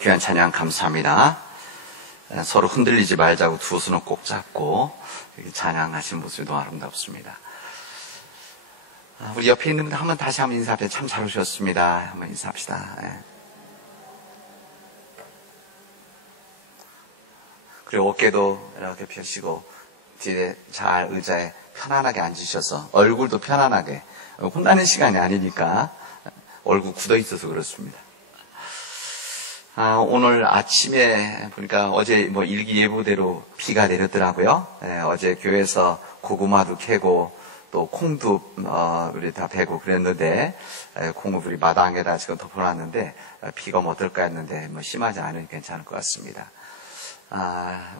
귀한 찬양 감사합니다. 서로 흔들리지 말자고 두 손을 꼭 잡고 찬양하시는 모습이 너무 아름답습니다. 우리 옆에 있는 분들 다시 한번 인사합시다. 참 잘 오셨습니다. 한번 인사합시다. 그리고 어깨도 이렇게 펴시고 뒤에 잘 의자에 편안하게 앉으셔서 얼굴도 편안하게, 혼나는 시간이 아니니까 얼굴 굳어 있어서 그렇습니다. 오늘 아침에 보니까 어제 일기예보대로 비가 내렸더라고요. 어제 교회에서 고구마도 캐고 또 콩도 우리 다 베고 그랬는데 콩을 우리 마당에다 지금 덮어놨는데 비가 어떨까 했는데 심하지 않으니 괜찮을 것 같습니다.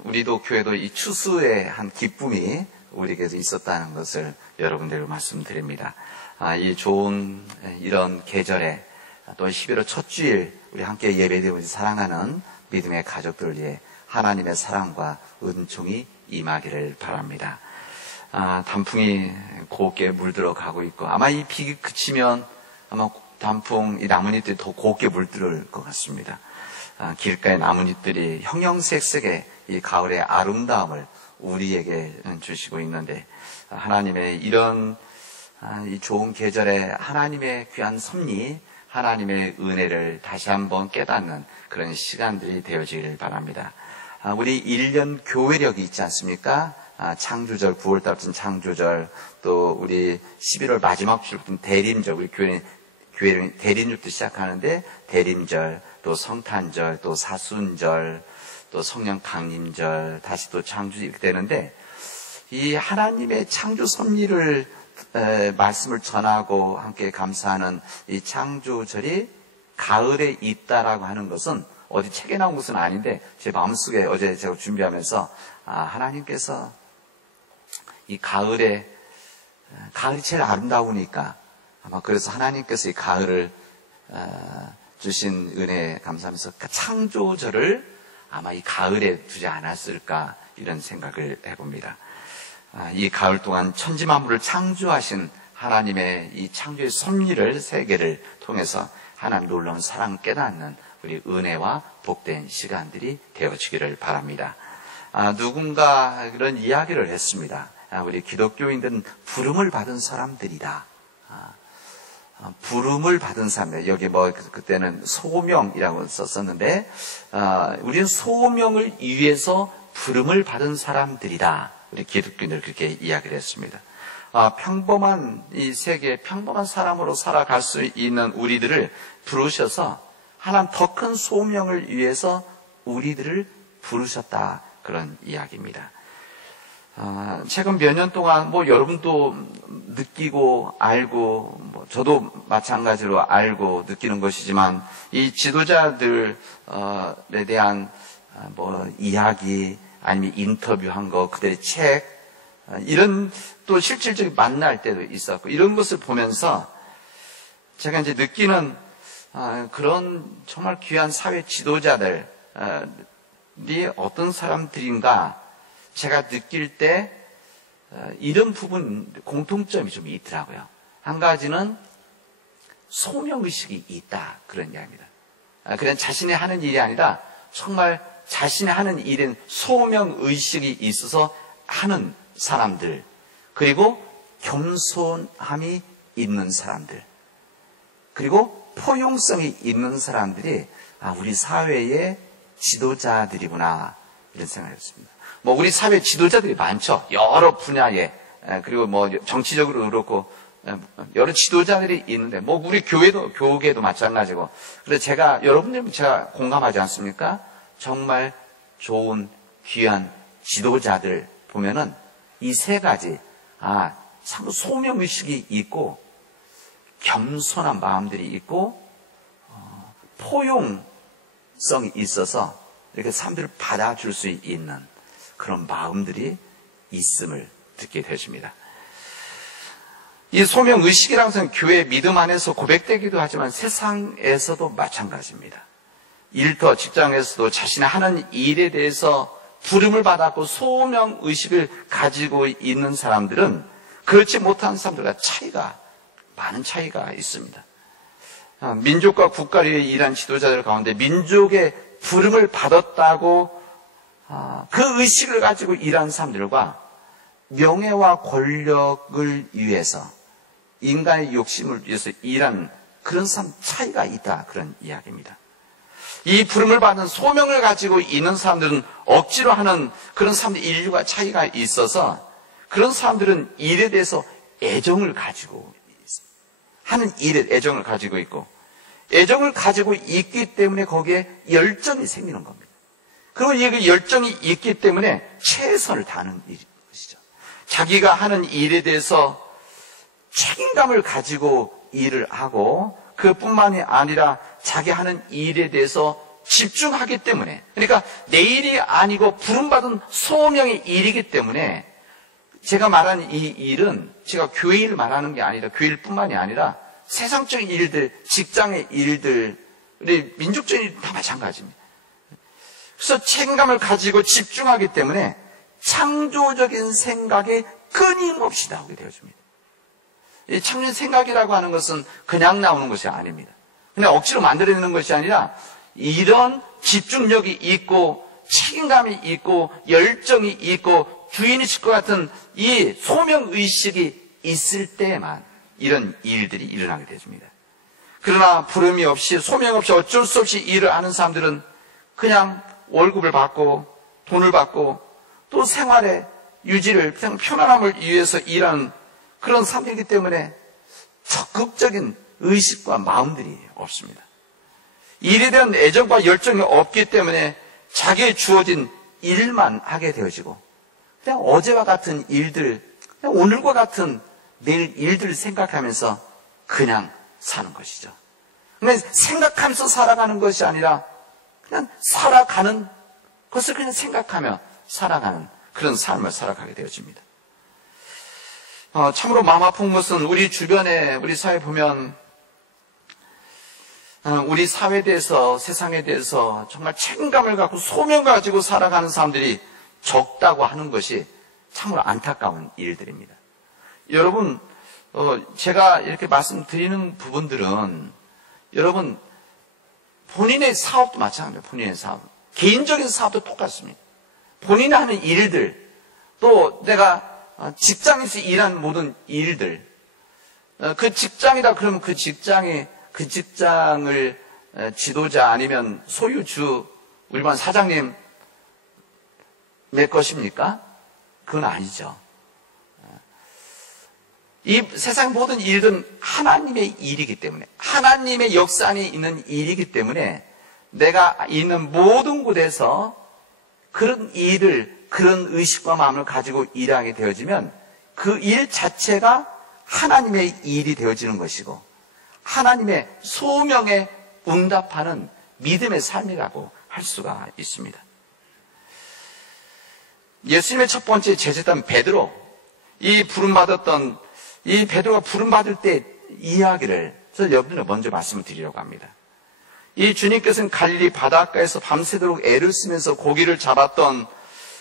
우리도 교회도 이 추수의 한 기쁨이 우리에게도 있었다는 것을 여러분들에게 말씀드립니다. 이 좋은 이런 계절에 또 11월 첫 주일 우리 함께 예배드리고 사랑하는 믿음의 가족들을 위해 하나님의 사랑과 은총이 임하기를 바랍니다. 단풍이 곱게 물들어 가고 있고 아마 이 비 그치면 아마 단풍 이 나뭇잎들이 더 곱게 물들을 것 같습니다. 길가의 나뭇잎들이 형형색색의 이 가을의 아름다움을 우리에게 주시고 있는데 하나님의 이런 이 좋은 계절에 하나님의 귀한 섭리, 하나님의 은혜를 다시 한번 깨닫는 그런 시간들이 되어지기를 바랍니다. 우리 1년 교회력이 있지 않습니까? 창조절, 9월달부터는 창조절, 또 우리 11월 마지막 주부터는 대림절, 우리 교회는 대림절부터 시작하는데 대림절, 또 성탄절, 또 사순절, 또 성령 강림절, 다시 또 창조절 이렇게 되는데 이 하나님의 창조 섭리를 말씀을 전하고 함께 감사하는 이 창조절이 가을에 있다라고 하는 것은 어디 책에 나온 것은 아닌데 제 마음속에 어제 제가 준비하면서 하나님께서 이 가을이 제일 아름다우니까 아마 그래서 하나님께서 이 가을을 주신 은혜에 감사하면서 창조절을 아마 이 가을에 두지 않았을까 이런 생각을 해봅니다. 이 가을 동안 천지만물을 창조하신 하나님의 이 창조의 섭리를 세계를 통해서 하나님 놀라운 사랑 깨닫는 우리 은혜와 복된 시간들이 되어지기를 바랍니다. 누군가 그런 이야기를 했습니다. 우리 기독교인들은 부름을 받은 사람들이다. 부름을 받은 사람들, 여기 그때는 소명이라고 썼었는데 우리는 소명을 위해서 부름을 받은 사람들이다. 우리 기독교인들 그렇게 이야기를 했습니다. 평범한 이 세계 평범한 사람으로 살아갈 수 있는 우리들을 부르셔서 하나님 더 큰 소명을 위해서 우리들을 부르셨다. 그런 이야기입니다. 최근 몇 년 동안 여러분도 느끼고 알고 저도 마찬가지로 알고 느끼는 것이지만 이 지도자들에 대한 이야기 아니면 인터뷰한 거, 그들의 책, 이런 또 실질적인 만날 때도 있었고, 이런 것을 보면서 제가 이제 느끼는 그런 정말 귀한 사회 지도자들이 어떤 사람들인가 제가 느낄 때 이런 부분 공통점이 좀 있더라고요. 한 가지는 소명의식이 있다. 그런 이야기입니다. 그냥 자신이 하는 일이 아니라 정말 자신이 하는 일엔 소명의식이 있어서 하는 사람들, 그리고 겸손함이 있는 사람들, 그리고 포용성이 있는 사람들이 우리 사회의 지도자들이구나 이런 생각이었습니다. 우리 사회 지도자들이 많죠. 여러 분야에, 그리고 정치적으로 그렇고 여러 지도자들이 있는데 우리 교계도 마찬가지고. 그래서 여러분들 제가 공감하지 않습니까? 정말 좋은 귀한 지도자들 보면은 이 세 가지 참 소명의식이 있고 겸손한 마음들이 있고 포용성이 있어서 이렇게 사람들을 받아줄 수 있는 그런 마음들이 있음을 듣게 되십니다. 이 소명의식이라는 것은 교회 믿음 안에서 고백되기도 하지만 세상에서도 마찬가지입니다. 일터, 직장에서도 자신의 하는 일에 대해서 부름을 받았고 소명의식을 가지고 있는 사람들은 그렇지 못한 사람들과 많은 차이가 있습니다. 민족과 국가를 위해 일한 지도자들 가운데 민족의 부름을 받았다고 그 의식을 가지고 일한 사람들과 명예와 권력을 위해서 인간의 욕심을 위해서 일한 그런 사람 차이가 있다, 그런 이야기입니다. 이 부름을 받은 소명을 가지고 있는 사람들은 억지로 하는 그런 사람들 인류가 차이가 있어서 그런 사람들은 일에 대해서 애정을 가지고 하는 일에 애정을 가지고 있고 애정을 가지고 있기 때문에 거기에 열정이 생기는 겁니다. 그리고 이 열정이 있기 때문에 최선을 다하는 것이죠. 자기가 하는 일에 대해서 책임감을 가지고 일을 하고 그뿐만이 아니라 자기 하는 일에 대해서 집중하기 때문에, 그러니까 내 일이 아니고 부름받은 소명의 일이기 때문에 제가 말하는 이 일은 제가 교회 일을 말하는 게 아니라 교회 일뿐만이 아니라 세상적인 일들, 직장의 일들, 우리 민족적인 일 다 마찬가지입니다. 그래서 책임감을 가지고 집중하기 때문에 창조적인 생각이 끊임없이 나오게 되어집니다. 이 창조적인 생각이라고 하는 것은 그냥 나오는 것이 아닙니다. 그냥 억지로 만들어내는 것이 아니라 이런 집중력이 있고 책임감이 있고 열정이 있고 주인이실 것 같은 이 소명의식이 있을 때만 이런 일들이 일어나게 되어집니다. 그러나 부름이 없이 소명 없이 어쩔 수 없이 일을 하는 사람들은 그냥 월급을 받고 돈을 받고 또 생활의 유지를 그냥 편안함을 위해서 일하는 그런 사람들이기 때문에 적극적인 의식과 마음들이 없습니다. 일에 대한 애정과 열정이 없기 때문에 자기의 주어진 일만 하게 되어지고 그냥 어제와 같은 일들, 그냥 오늘과 같은 내일 일들을 생각하면서 그냥 사는 것이죠. 그냥 생각하면서 살아가는 것이 아니라 그냥 살아가는 것을 그냥 생각하며 살아가는 그런 삶을 살아가게 되어집니다. 참으로 마음 아픈 것은 우리 주변에 우리 사회 보면 우리 사회에 대해서 세상에 대해서 정말 책임감을 갖고 소명을 가지고 살아가는 사람들이 적다고 하는 것이 참으로 안타까운 일들입니다. 여러분 제가 이렇게 말씀드리는 부분들은 여러분 본인의 사업도 마찬가지입니다. 본인의 사업, 개인적인 사업도 똑같습니다. 본인이 하는 일들, 또 내가 직장에서 일하는 모든 일들, 그 직장이다 그러면 그 직장을 지도자 아니면 소유주 일반 사장님 내 것입니까? 그건 아니죠. 이 세상 모든 일은 하나님의 일이기 때문에, 하나님의 역사 안에 있는 일이기 때문에 내가 있는 모든 곳에서 그런 일을, 그런 의식과 마음을 가지고 일하게 되어지면 그 일 자체가 하나님의 일이 되어지는 것이고 하나님의 소명에 응답하는 믿음의 삶이라고 할 수가 있습니다. 예수님의 첫 번째 제자였던 베드로, 이 베드로가 부름받을 때 이야기를 저는 여러분들 먼저 말씀을 드리려고 합니다. 이 주님께서는 갈릴리 바닷가에서 밤새도록 애를 쓰면서 고기를 잡았던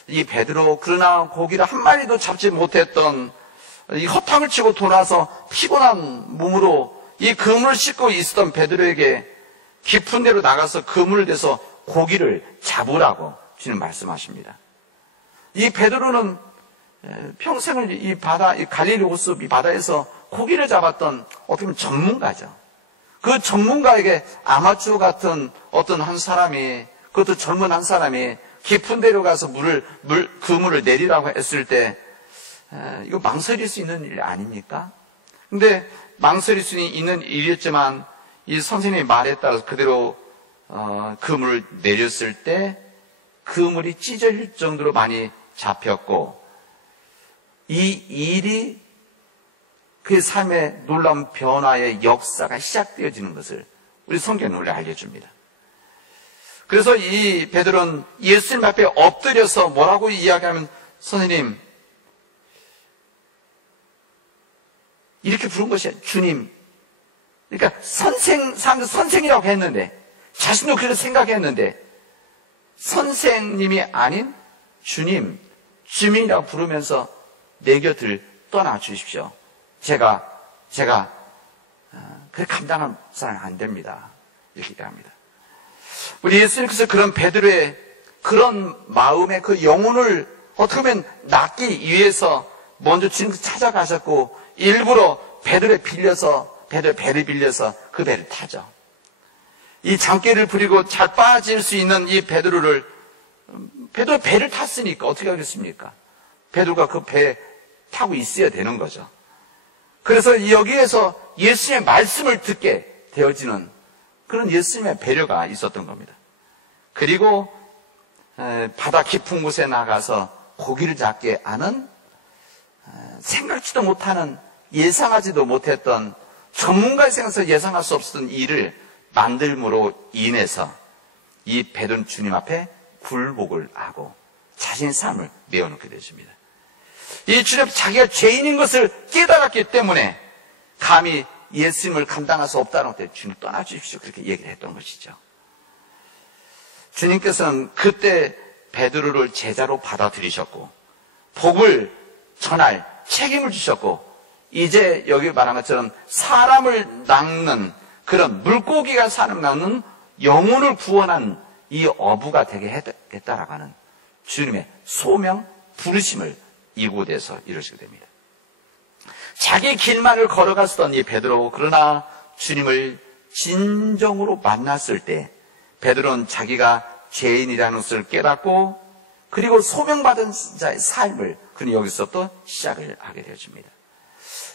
이 베드로, 그러나 고기를 한 마리도 잡지 못했던 이 허탕을 치고 돌아서 피곤한 몸으로 이 그물을 싣고 있었던 베드로에게 깊은 데로 나가서 그물을 대서 고기를 잡으라고 주님 말씀하십니다. 이 베드로는 평생을 이 갈릴리 호수 이 바다에서 고기를 잡았던 어떻게 보면 전문가죠. 그 전문가에게 아마추어 같은 어떤 한 사람이, 그것도 젊은 한 사람이 깊은 데로 가서 그물을 내리라고 했을 때 이거 망설일 수 있는 일 아닙니까? 근데 망설일 수 있는 일이었지만 이 선생님의 말에 따라서 그대로 그물을 내렸을 때 그물이 찢어질 정도로 많이 잡혔고 이 일이 그의 삶의 놀라운 변화의 역사가 시작되어지는 것을 우리 성경은 원래 알려줍니다. 그래서 이 베드로는 예수님 앞에 엎드려서 뭐라고 이야기하면, 선생님, 이렇게 부른 것이 주님. 그러니까 사람들 선생이라고 했는데, 자신도 그렇게 생각했는데, 선생님이 아닌 주님, 주민이라고 부르면서 내 곁을 떠나 주십시오. 제가 그래 감당한 사람은 안 됩니다. 이렇게 얘기합니다. 우리 예수님께서 그런 베드로의 그런 마음의 그 영혼을 어떻게 보면 낫기 위해서 먼저 주님께서 찾아가셨고 일부러 베드로의 배를 빌려서 그 배를 타죠. 이 장깨를 부리고 잘 빠질 수 있는 이 베드로의 배를 탔으니까 어떻게 하겠습니까? 베드로가 그 배 타고 있어야 되는 거죠. 그래서 여기에서 예수님의 말씀을 듣게 되어지는 그런 예수님의 배려가 있었던 겁니다. 그리고 바다 깊은 곳에 나가서 고기를 잡게 하는 생각지도 못하는 예상하지도 못했던 전문가의 생각에서 예상할 수 없었던 일을 만들므로 인해서 이 베드로는 주님 앞에 굴복을 하고 자신의 삶을 내어놓게 되십니다. 이 주님 앞에 자기가 죄인인 것을 깨달았기 때문에 감히 예수님을 감당할 수 없다는 때 주님 떠나주십시오 그렇게 얘기를 했던 것이죠. 주님께서는 그때 베드로를 제자로 받아들이셨고 복을 전할 책임을 주셨고 이제 여기 말한 것처럼 사람을 낚는 그런 물고기가 사람 낚는 영혼을 구원한 이 어부가 되게 했다라고 하는 주님의 소명 부르심을 이곳에서 이루시게 됩니다. 자기 길만을 걸어갔었던 이 베드로 그러나 주님을 진정으로 만났을 때 베드로는 자기가 죄인이라는 것을 깨닫고 그리고 소명받은 자의 삶을 그는 여기서 또 시작을 하게 되어집니다.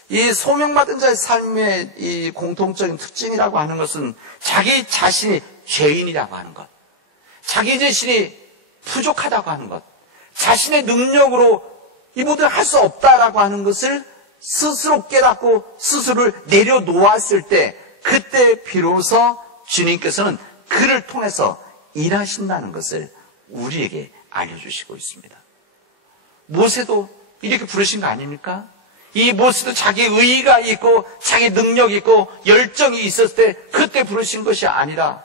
이 소명받은 자의 삶의 이 공통적인 특징이라고 하는 것은 자기 자신이 죄인이라고 하는 것, 자기 자신이 부족하다고 하는 것, 자신의 능력으로 이 모든 할 수 없다라고 하는 것을 스스로 깨닫고 스스로를 내려놓았을 때 그때 비로소 주님께서는 그를 통해서 일하신다는 것을 우리에게 알려주시고 있습니다. 모세도 이렇게 부르신 거 아닙니까? 이 모세도 자기 의의가 있고 자기 능력이 있고 열정이 있었을 때 그때 부르신 것이 아니라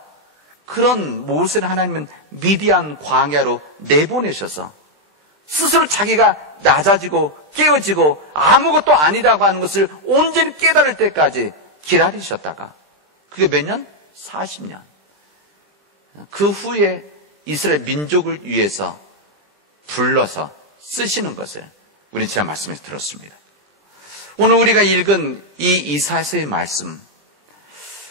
그런 모세를 하나님은 미디안 광야로 내보내셔서 스스로 자기가 낮아지고 깨어지고 아무것도 아니라고 하는 것을 온전히 깨달을 때까지 기다리셨다가 그게 몇 년? 40년. 그 후에 이스라엘 민족을 위해서 불러서 쓰시는 것을 우리 지난 말씀에서 들었습니다. 오늘 우리가 읽은 이 이사야서의 말씀,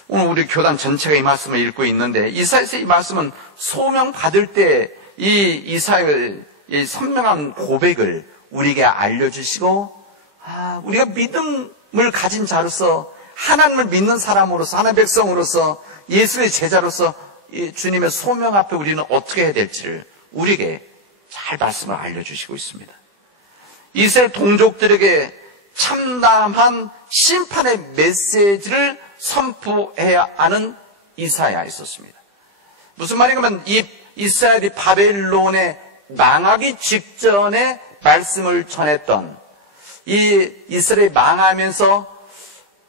오늘 우리 교단 전체가 이 말씀을 읽고 있는데 이사야서의 이 말씀은 소명 받을 때 이 이사야의 이 선명한 고백을 우리에게 알려주시고 우리가 믿음을 가진 자로서 하나님을 믿는 사람으로서 하나님의 백성으로서 예수의 제자로서 주님의 소명 앞에 우리는 어떻게 해야 될지를 우리에게 잘 말씀을 알려주시고 있습니다. 이스라엘 동족들에게 참담한 심판의 메시지를 선포해야 하는 이사야가 있었습니다. 무슨 말인가면 이 이스라엘이 바벨론에 망하기 직전에 말씀을 전했던 이 이스라엘이 망하면서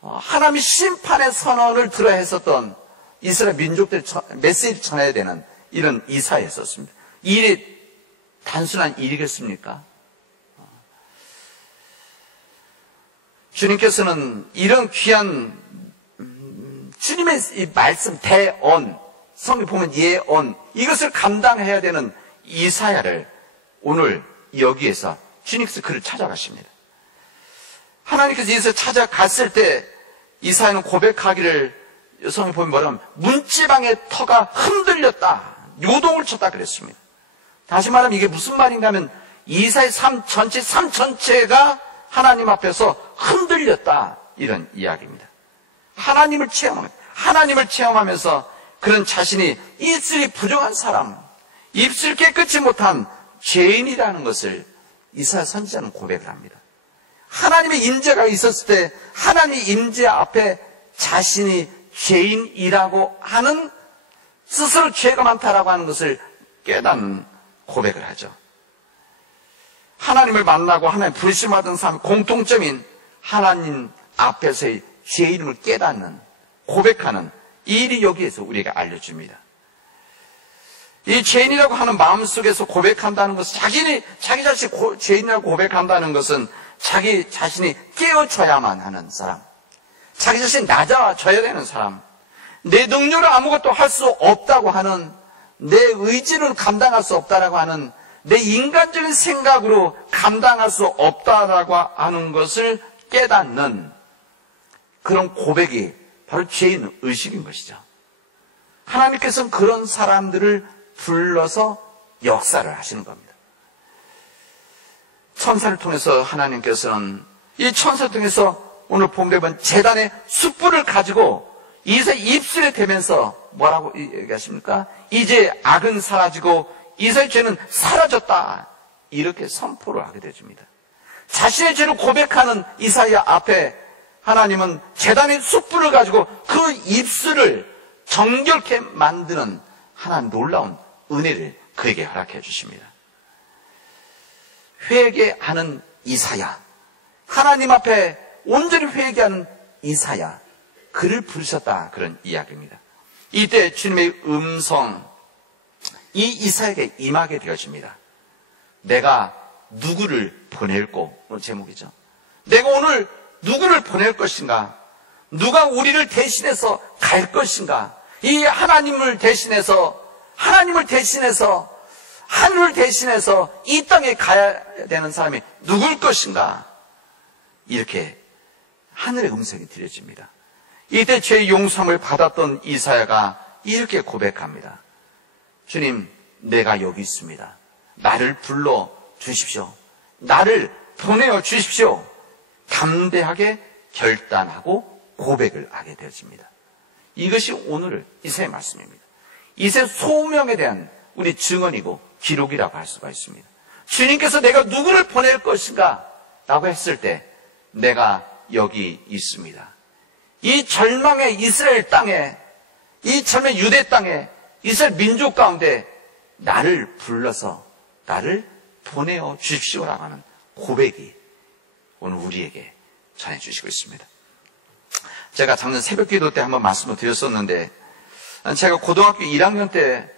하나님의 심판의 선언을 들어야 했었던 이스라엘 민족들 메시지를 전해야 되는 이런 이사야였었습니다. 이 일이 단순한 일이겠습니까? 주님께서는 이런 귀한 주님의 이 말씀 대언 성경 보면 예언 이것을 감당해야 되는 이사야를 오늘 여기에서 주님께서 그를 찾아가십니다. 하나님께서 이사야 찾아갔을 때 이사야는 고백하기를 성경 보면 뭐라면 문지방의 터가 흔들렸다 요동을 쳤다 그랬습니다. 다시 말하면 이게 무슨 말인가 하면 이사야의 삶 전체가 하나님 앞에서 흔들렸다 이런 이야기입니다. 하나님을 체험하면서 그런 자신이 입술이 부정한 사람, 입술 깨끗이 못한 죄인이라는 것을 이사야 선지자는 고백을 합니다. 하나님의 임재가 있었을 때 하나님의 임재 앞에 자신이 죄인이라고 하는 스스로 죄가 많다라고 하는 것을 깨닫는 고백을 하죠. 하나님을 만나고 하나님 부르심받은 사람 공통점인 하나님 앞에서의 죄인임을 깨닫는 고백하는 이 일이 여기에서 우리에게 알려줍니다. 이 죄인이라고 하는 마음속에서 고백한다는 것은 자기 자신이 죄인이라고 고백한다는 것은 자기 자신이 깨어져야만 하는 사람, 자기 자신이 낮아져야 되는 사람, 내 능력으로 아무것도 할 수 없다고 하는, 내 의지는 감당할 수 없다라고 하는, 내 인간적인 생각으로 감당할 수 없다라고 하는 것을 깨닫는 그런 고백이 바로 죄인 의식인 것이죠. 하나님께서는 그런 사람들을 불러서 역사를 하시는 겁니다. 천사를 통해서 하나님께서는 이 천사를 통해서 오늘 본문에 제단의 숯불을 가지고 이사의 입술에 대면서 뭐라고 얘기하십니까? 이제 악은 사라지고 이사의 죄는 사라졌다. 이렇게 선포를 하게 되줍니다. 자신의 죄를 고백하는 이사야 앞에 하나님은 제단의 숯불을 가지고 그 입술을 정결케 만드는 하나님 놀라운 은혜를 그에게 허락해 주십니다. 회개하는 이사야, 하나님 앞에 온전히 회개하는 이사야, 그를 부르셨다, 그런 이야기입니다. 이때 주님의 음성, 이 이사야에게 임하게 되어집니다. 내가 누구를 보낼꼬? 오늘 제목이죠. 내가 오늘 누구를 보낼 것인가? 누가 우리를 대신해서 갈 것인가? 이 하나님을 대신해서 하늘을 대신해서 이 땅에 가야 되는 사람이 누굴 것인가? 이렇게 하늘의 음성이 들려집니다. 이때 죄의 용서함을 받았던 이사야가 이렇게 고백합니다. 주님, 내가 여기 있습니다. 나를 불러 주십시오. 나를 보내어 주십시오. 담대하게 결단하고 고백을 하게 되어집니다. 이것이 오늘 이사야의 말씀입니다. 이사야의 소명에 대한 우리 증언이고 기록이라고 할 수가 있습니다. 주님께서 내가 누구를 보낼 것인가? 라고 했을 때 내가 여기 있습니다. 이 절망의 이스라엘 땅에, 이 절망의 유대 땅에, 이스라엘 민족 가운데 나를 불러서 나를 보내어 주십시오라고 하는 고백이 오늘 우리에게 전해주시고 있습니다. 제가 작년 새벽기도 때 한번 말씀을 드렸었는데, 제가 고등학교 1학년 때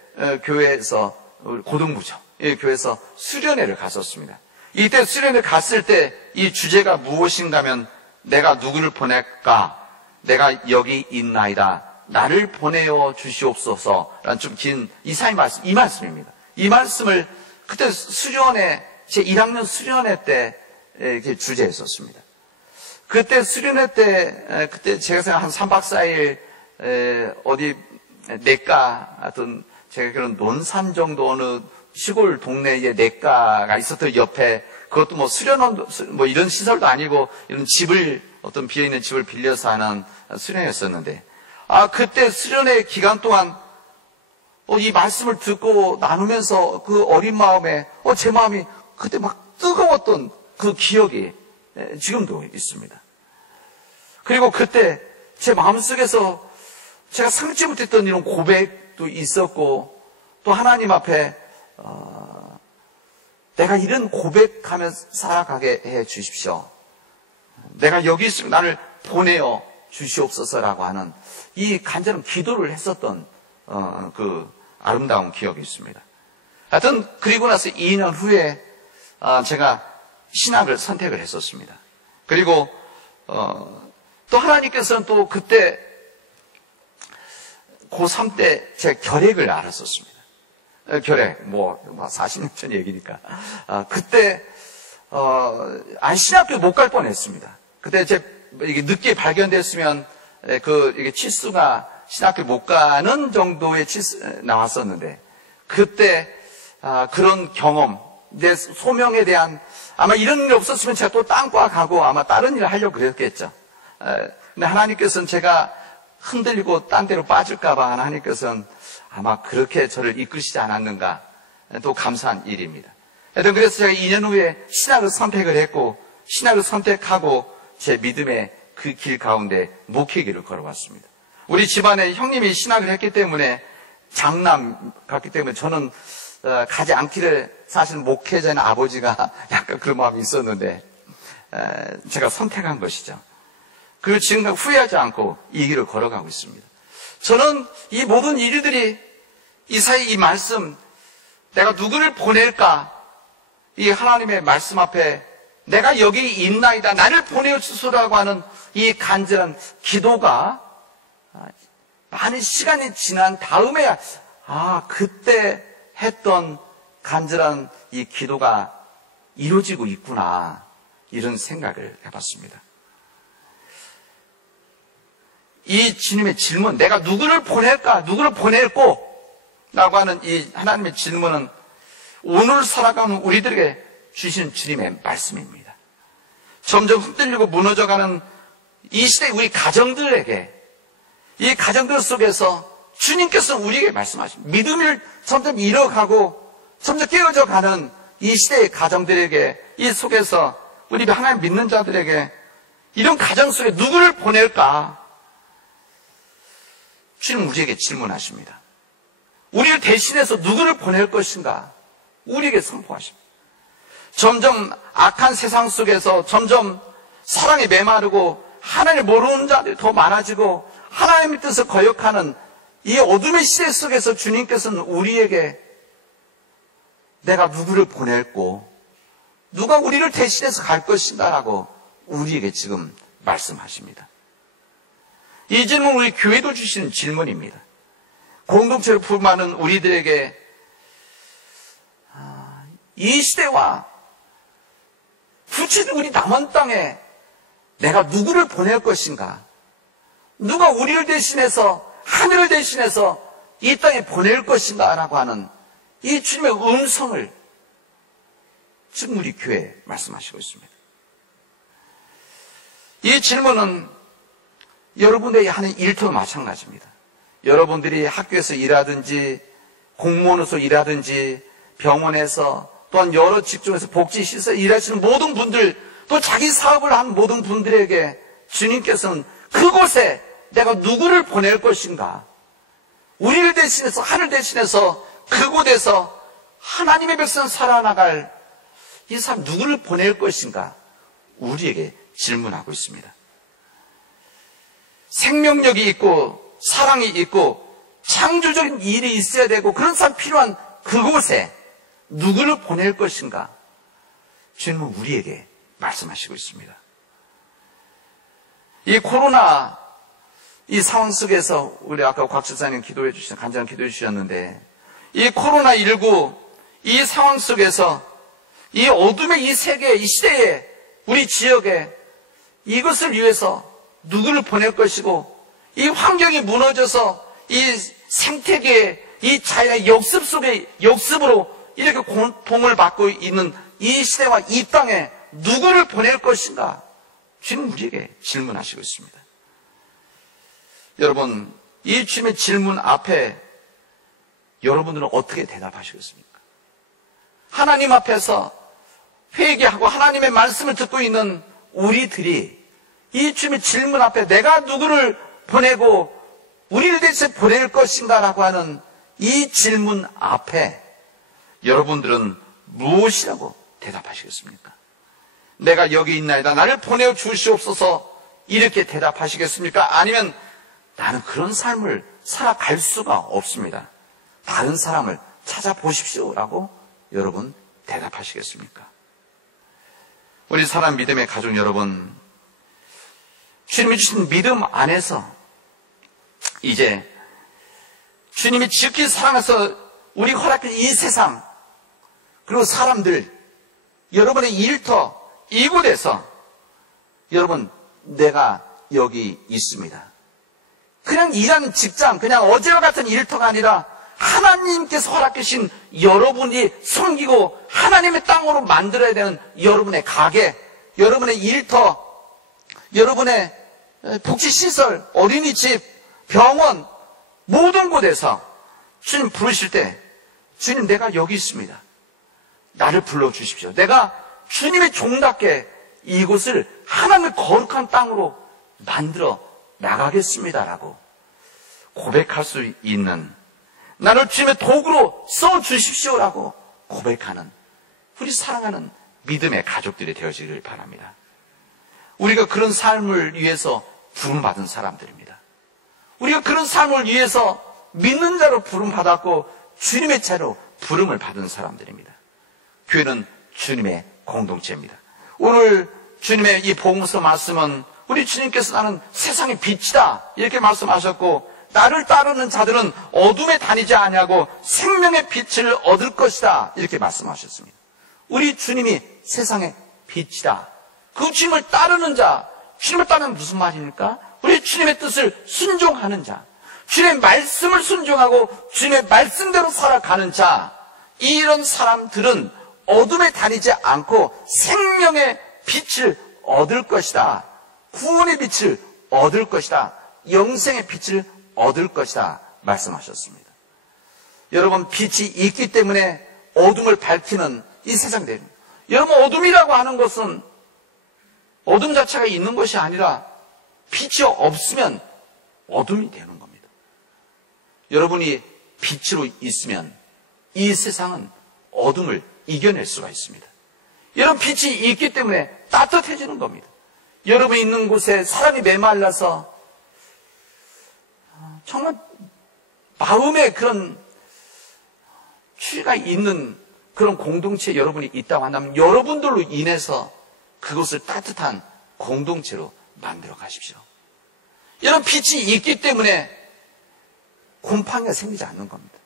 교회에서, 고등부죠. 교회에서 수련회를 갔었습니다. 이때 수련회 갔을 때 이 주제가 무엇인가 하면 내가 누구를 보낼까? 내가 여기 있나이다. 나를 보내어 주시옵소서. 라는 좀 긴 이사야의 말씀, 이 말씀입니다. 이 말씀을 그때 수련회, 제 1학년 수련회 때 이렇게 주제했었습니다. 그때 수련회 때, 그때 제가 생각한 3박 4일, 어디, 내과, 하여튼, 제가 그런 논산 정도 어느 시골 동네에 내과가 있었던 옆에, 그것도 뭐 수련원, 뭐 이런 시설도 아니고, 이런 집을, 어떤 비어있는 집을 빌려서 하는 수련회였었는데, 그때 수련회 기간 동안, 이 말씀을 듣고 나누면서 그 어린 마음에, 제 마음이 그때 막 뜨거웠던 그 기억이 지금도 있습니다. 그리고 그때 제 마음속에서 제가 상치 못했던 이런 고백도 있었고, 또 하나님 앞에 내가 이런 고백하며 살아가게 해 주십시오. 내가 여기 있으면 나를 보내어 주시옵소서라고 하는 이 간절한 기도를 했었던 그 아름다운 기억이 있습니다. 하여튼 그리고 나서 2년 후에 제가 신학을 선택을 했었습니다. 그리고 또 하나님께서는 또 그때 고3 때 제 결핵을 알았었습니다. 결핵, 40년 전 얘기니까. 그때, 신학교 못 갈 뻔 했습니다. 그때 이게 늦게 발견됐으면, 이게 치수가 신학교 못 가는 정도의 치수 나왔었는데, 그때, 그런 경험, 내 소명에 대한, 아마 이런 일 없었으면 제가 또 딴과 가고 아마 다른 일을 하려고 그랬겠죠. 근데 하나님께서는 제가 흔들리고 딴 데로 빠질까봐 하나님께서는 아마 그렇게 저를 이끄시지 않았는가, 또 감사한 일입니다. 하여튼 그래서 제가 2년 후에 신학을 선택을 했고, 신학을 선택하고 제 믿음의 그 길 가운데 목회길을 걸어왔습니다. 우리 집안에 형님이 신학을 했기 때문에, 장남 같기 때문에 저는 가지 않기를 사실 목회자인 아버지가 약간 그런 마음이 있었는데, 제가 선택한 것이죠. 그리고 지금 후회하지 않고 이 길을 걸어가고 있습니다. 저는 이 모든 일들이 이사야의 이 말씀, 내가 누구를 보낼까? 이 하나님의 말씀 앞에 내가 여기 있나이다, 나를 보내어 주소라고 하는 이 간절한 기도가 많은 시간이 지난 다음에야 그때 했던 간절한 이 기도가 이루어지고 있구나, 이런 생각을 해봤습니다. 이 주님의 질문, 내가 누구를 보낼까, 누구를 보낼꼬? 라고 하는 이 하나님의 질문은 오늘 살아가는 우리들에게 주신 주님의 말씀입니다. 점점 흔들리고 무너져가는 이 시대 우리 가정들에게, 이 가정들 속에서 주님께서 우리에게 말씀하십니다. 믿음을 점점 잃어가고 점점 깨어져 가는 이 시대의 가정들에게, 이 속에서 우리 하나님 믿는 자들에게 이런 가정 속에 누구를 보낼까? 주님 우리에게 질문하십니다. 우리를 대신해서 누구를 보낼 것인가? 우리에게 선포하십니다. 점점 악한 세상 속에서 점점 사랑에 메마르고 하나님을 모르는 자들이 더 많아지고 하나님의 뜻을 거역하는 이 어둠의 시대 속에서 주님께서는 우리에게 내가 누구를 보낼고 누가 우리를 대신해서 갈 것인가 라고 우리에게 지금 말씀하십니다. 이 질문은 우리 교회도 주시는 질문입니다. 공동체를 품하는 우리들에게 이 시대와 구체적으로 우리 남은 땅에 내가 누구를 보낼 것인가, 누가 우리를 대신해서, 하늘을 대신해서 이 땅에 보낼 것인가 라고 하는 이 주님의 음성을 지금 우리 교회에 말씀하시고 있습니다. 이 질문은 여러분들이 하는 일터도 마찬가지입니다. 여러분들이 학교에서 일하든지 공무원으로서 일하든지 병원에서 또한 여러 직종에서 복지시설 일하시는 모든 분들, 또 자기 사업을 하는 모든 분들에게 주님께서는 그곳에 내가 누구를 보낼 것인가, 우리를 대신해서, 하늘 대신해서 그곳에서 하나님의 백성 살아나갈 이 사람 누구를 보낼 것인가 우리에게 질문하고 있습니다. 생명력이 있고 사랑이 있고 창조적인 일이 있어야 되고 그런 사람 필요한 그곳에 누구를 보낼 것인가 주님은 우리에게 말씀하시고 있습니다. 이 코로나 이 상황 속에서 우리 아까 곽 집사님 기도해 주신 간절한 기도해 주셨는데 이 코로나19 이 상황 속에서 이 어둠의 이 세계 이 시대에 우리 지역에 이것을 위해서 누구를 보낼 것이고 이 환경이 무너져서 이 생태계의 이 자연의 역습 속에 역습으로 이렇게 고통을 받고 있는 이 시대와 이 땅에 누구를 보낼 것인가 주님 우리에게 질문하시고 있습니다. 여러분 이 주님의 질문 앞에 여러분들은 어떻게 대답하시겠습니까? 하나님 앞에서 회개하고 하나님의 말씀을 듣고 있는 우리들이 이 주님의 질문 앞에 내가 누구를 보내고 우리를 대신 보낼 것인가 라고 하는 이 질문 앞에 여러분들은 무엇이라고 대답하시겠습니까? 내가 여기 있나이다 나를 보내어 주시옵소서 이렇게 대답하시겠습니까? 아니면 나는 그런 삶을 살아갈 수가 없습니다. 다른 사람을 찾아보십시오 라고 여러분 대답하시겠습니까? 우리 사람 믿음의 가족 여러분, 주님이 주신 믿음 안에서 이제 주님이 지극히 사랑해서 우리 허락한 이 세상 그리고 사람들 여러분의 일터 이곳에서 여러분 내가 여기 있습니다. 그냥 일하는 직장 그냥 어제와 같은 일터가 아니라 하나님께서 허락하신 여러분이 섬기고 하나님의 땅으로 만들어야 되는 여러분의 가게, 여러분의 일터, 여러분의 복지시설, 어린이집, 병원 모든 곳에서 주님 부르실 때 주님 내가 여기 있습니다. 나를 불러주십시오. 내가 주님의 종답게 이곳을 하나님의 거룩한 땅으로 만들어 나가겠습니다라고 고백할 수 있는 나를 주님의 도구로 써주십시오라고 고백하는 우리 사랑하는 믿음의 가족들이 되어지길 바랍니다. 우리가 그런 삶을 위해서 부름받은 사람들입니다. 우리가 그런 삶을 위해서 믿는 자로 부름받았고 주님의 자로 부름을 받은 사람들입니다. 교회는 주님의 공동체입니다. 오늘 주님의 이 복음서 말씀은 우리 주님께서 나는 세상의 빛이다 이렇게 말씀하셨고, 나를 따르는 자들은 어둠에 다니지 아니하고 생명의 빛을 얻을 것이다 이렇게 말씀하셨습니다. 우리 주님이 세상의 빛이다. 그 주님을 따르는 자, 주님을 따르는 무슨 말입니까? 우리 주님의 뜻을 순종하는 자, 주님의 말씀을 순종하고 주님의 말씀대로 살아가는 자, 이런 사람들은 어둠에 다니지 않고 생명의 빛을 얻을 것이다. 구원의 빛을 얻을 것이다. 영생의 빛을 얻을 것이다 말씀하셨습니다. 여러분, 빛이 있기 때문에 어둠을 밝히는 이 세상이 됩니다. 여러분, 어둠이라고 하는 것은 어둠 자체가 있는 것이 아니라 빛이 없으면 어둠이 되는 겁니다. 여러분이 빛으로 있으면 이 세상은 어둠을 이겨낼 수가 있습니다. 여러분, 빛이 있기 때문에 따뜻해지는 겁니다. 여러분이 있는 곳에 사람이 메말라서 정말 마음에 그런 추위가 있는 그런 공동체에 여러분이 있다고 한다면 여러분들로 인해서 그것을 따뜻한 공동체로 만들어 가십시오. 여러분, 빛이 있기 때문에 곰팡이가 생기지 않는 겁니다.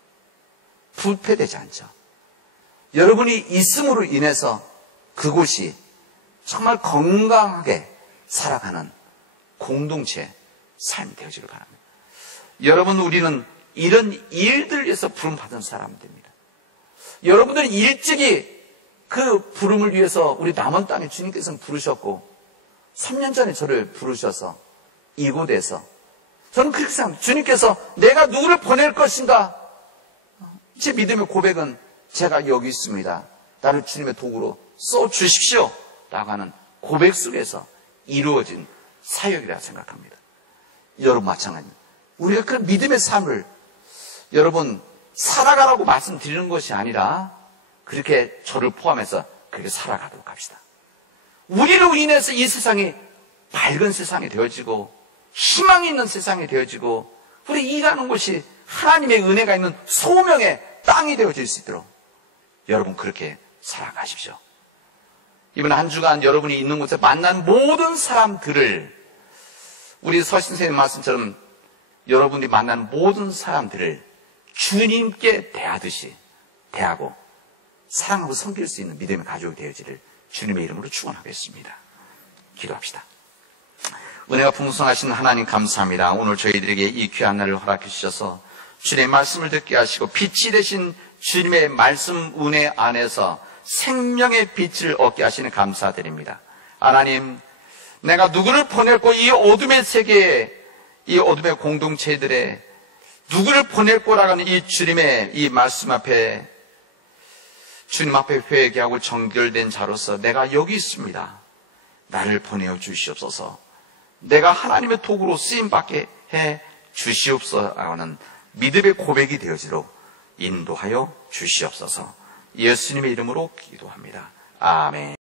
부패되지 않죠. 여러분이 있음으로 인해서 그곳이 정말 건강하게 살아가는 공동체 삶이 되어지길 바랍니다. 여러분, 우리는 이런 일들 위해서 부름받은 사람들입니다. 여러분들이 일찍이 그 부름을 위해서 우리 남원 땅에 주님께서는 부르셨고 3년 전에 저를 부르셔서 이곳에서 저는 그렇게 생각합니다. 주님께서 내가 누구를 보낼 것인가? 제 믿음의 고백은 제가 여기 있습니다. 나를 주님의 도구로 써주십시오 라고 하는 고백 속에서 이루어진 사역이라 생각합니다. 여러분 마찬가지입니다. 우리가 그런 믿음의 삶을 여러분 살아가라고 말씀드리는 것이 아니라 그렇게 저를 포함해서 그렇게 살아가도록 합시다. 우리로 인해서 이 세상이 밝은 세상이 되어지고 희망이 있는 세상이 되어지고 우리 일하는 곳이 하나님의 은혜가 있는 소명의 땅이 되어질 수 있도록 여러분 그렇게 살아가십시오. 이번 한 주간 여러분이 있는 곳에 만난 모든 사람들을 우리 서신생님 말씀처럼 여러분이 만난 모든 사람들을 주님께 대하듯이 대하고 사랑하고 섬길 수 있는 믿음의 가족이 되어지를 주님의 이름으로 축원하겠습니다. 기도합시다. 은혜가 풍성하신 하나님 감사합니다. 오늘 저희들에게 이 귀한 날을 허락해 주셔서 주님의 말씀을 듣게 하시고 빛이 되신 주님의 말씀 은혜 안에서 생명의 빛을 얻게 하시는 감사드립니다. 하나님, 내가 누구를 보낼고 이 어둠의 세계에 이 어둠의 공동체들에 누구를 보낼 거라고 하는 이 주님의 이 말씀 앞에 주님 앞에 회개하고 정결된 자로서 내가 여기 있습니다. 나를 보내어 주시옵소서. 내가 하나님의 도구로 쓰임받게 해 주시옵소서 하는 믿음의 고백이 되어지도록 인도하여 주시옵소서. 예수님의 이름으로 기도합니다. 아멘.